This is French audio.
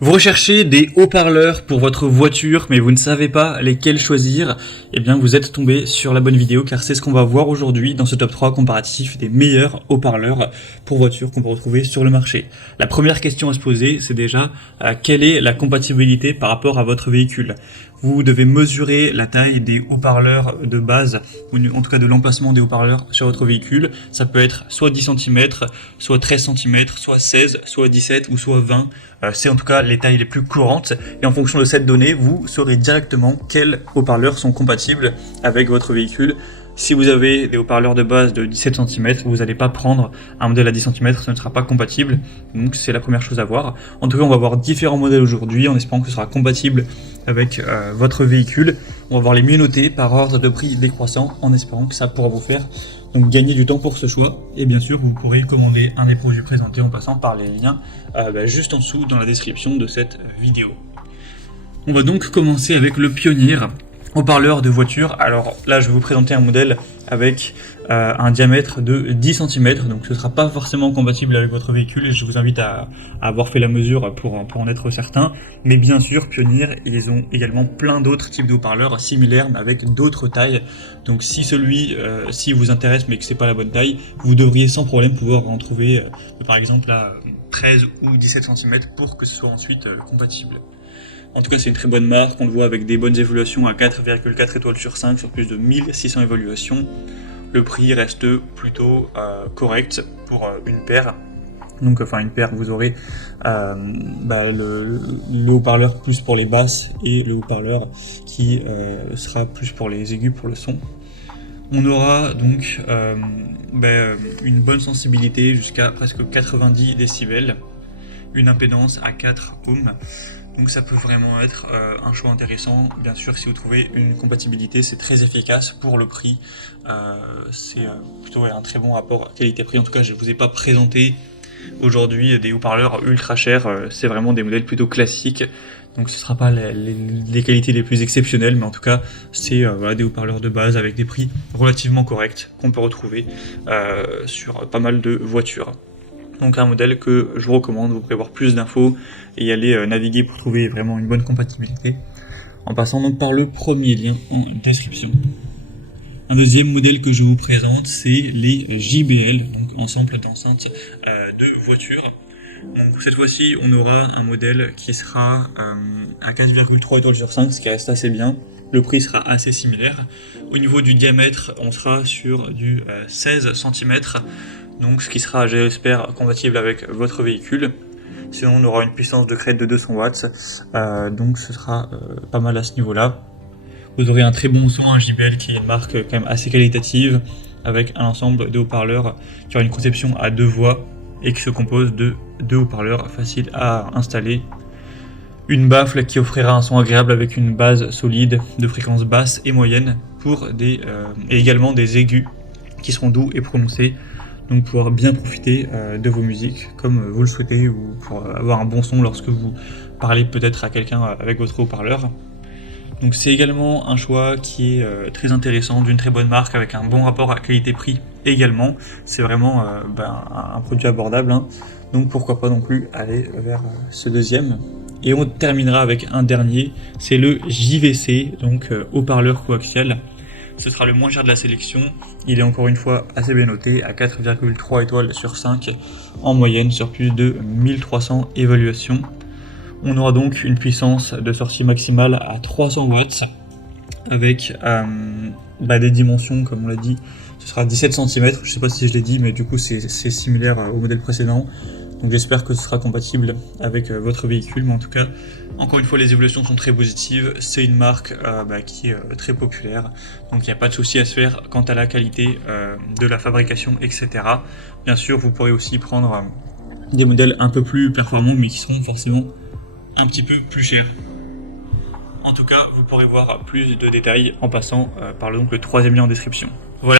Vous recherchez des haut-parleurs pour votre voiture, mais vous ne savez pas lesquels choisir? Eh bien, vous êtes tombé sur la bonne vidéo, car c'est ce qu'on va voir aujourd'hui dans ce top 3 comparatif des meilleurs haut-parleurs pour voiture qu'on peut retrouver sur le marché. La première question à se poser, c'est déjà quelle est la compatibilité par rapport à votre véhicule? Vous devez mesurer la taille des haut-parleurs de base, ou en tout cas de l'emplacement des haut-parleurs sur votre véhicule. Ça peut être soit 10 cm, soit 13 cm, soit 16, soit 17 ou soit 20. C'est en tout cas les tailles les plus courantes. Et en fonction de cette donnée, vous saurez directement quels haut-parleurs sont compatibles avec votre véhicule. Si vous avez des haut-parleurs de base de 17 cm, vous n'allez pas prendre un modèle à 10 cm, ce ne sera pas compatible. Donc c'est la première chose à voir. En tout cas, on va voir différents modèles aujourd'hui en espérant que ce sera compatible avec votre véhicule. On va voir les mieux notés par ordre de prix décroissant en espérant que ça pourra vous faire donc gagner du temps pour ce choix. Et bien sûr, vous pourrez commander un des produits présentés en passant par les liens juste en dessous dans la description de cette vidéo. On va donc commencer avec le Pioneer haut-parleur de voiture. Alors là, je vais vous présenter un modèle avec un diamètre de 10 cm, donc ce ne sera pas forcément compatible avec votre véhicule et je vous invite à avoir fait la mesure pour en être certain. Mais bien sûr, Pioneer, ils ont également plein d'autres types de haut-parleurs similaires mais avec d'autres tailles. Donc si celui-ci vous intéresse mais que c'est pas la bonne taille, vous devriez sans problème pouvoir en trouver par exemple à 13 ou 17 cm pour que ce soit ensuite compatible. En tout cas, c'est une très bonne marque, on le voit avec des bonnes évaluations à 4,4 étoiles sur 5 sur plus de 1600 évaluations. Le prix reste plutôt correct pour une paire. Donc, enfin, une paire, vous aurez le haut-parleur plus pour les basses et le haut-parleur qui sera plus pour les aigus, pour le son. On aura donc une bonne sensibilité jusqu'à presque 90 décibels, une impédance à 4 ohms. Donc ça peut vraiment être un choix intéressant. Bien sûr, si vous trouvez une compatibilité, c'est très efficace pour le prix. C'est plutôt un très bon rapport qualité-prix. En tout cas, je ne vous ai pas présenté aujourd'hui des haut-parleurs ultra chers. C'est vraiment des modèles plutôt classiques. Donc ce ne sera pas les qualités les plus exceptionnelles, mais en tout cas, c'est des haut-parleurs de base avec des prix relativement corrects qu'on peut retrouver sur pas mal de voitures. Donc un modèle que je vous recommande, vous pourrez voir plus d'infos et y aller naviguer pour trouver vraiment une bonne compatibilité. En passant donc par le premier lien en description. Un deuxième modèle que je vous présente, c'est les JBL, donc ensemble d'enceintes de voiture. Donc cette fois-ci, on aura un modèle qui sera à 4,3 étoiles sur 5, ce qui reste assez bien. Le prix sera assez similaire. Au niveau du diamètre, on sera sur du 16 cm. Donc ce qui sera, j'espère, compatible avec votre véhicule. Sinon on aura une puissance de crête de 200 watts, donc ce sera pas mal à ce niveau-là. Vous aurez un très bon son, un JBL qui est une marque quand même assez qualitative, avec un ensemble de haut-parleurs qui aura une conception à 2 voix et qui se compose de 2 haut-parleurs faciles à installer. Une baffle qui offrira un son agréable avec une base solide de fréquence basse et moyenne et également des aigus qui seront doux et prononcés. Donc pouvoir bien profiter de vos musiques comme vous le souhaitez ou pour avoir un bon son lorsque vous parlez peut-être à quelqu'un avec votre haut-parleur. Donc c'est également un choix qui est très intéressant, d'une très bonne marque avec un bon rapport à qualité-prix également. C'est vraiment un produit abordable, hein. Donc pourquoi pas non plus aller vers ce deuxième. Et on terminera avec un dernier, c'est le JVC, donc haut-parleur coaxial. Ce sera le moins cher de la sélection, il est encore une fois assez bien noté à 4,3 étoiles sur 5 en moyenne sur plus de 1300 évaluations. On aura donc une puissance de sortie maximale à 300 watts avec des dimensions, comme on l'a dit, ce sera 17 cm, je ne sais pas si je l'ai dit, mais du coup c'est similaire au modèle précédent. Donc j'espère que ce sera compatible avec votre véhicule, mais en tout cas, encore une fois, les évolutions sont très positives. C'est une marque qui est très populaire, donc il n'y a pas de souci à se faire quant à la qualité de la fabrication, etc. Bien sûr, vous pourrez aussi prendre des modèles un peu plus performants, mais qui seront forcément un petit peu plus chers. En tout cas, vous pourrez voir plus de détails en passant par le troisième lien en description.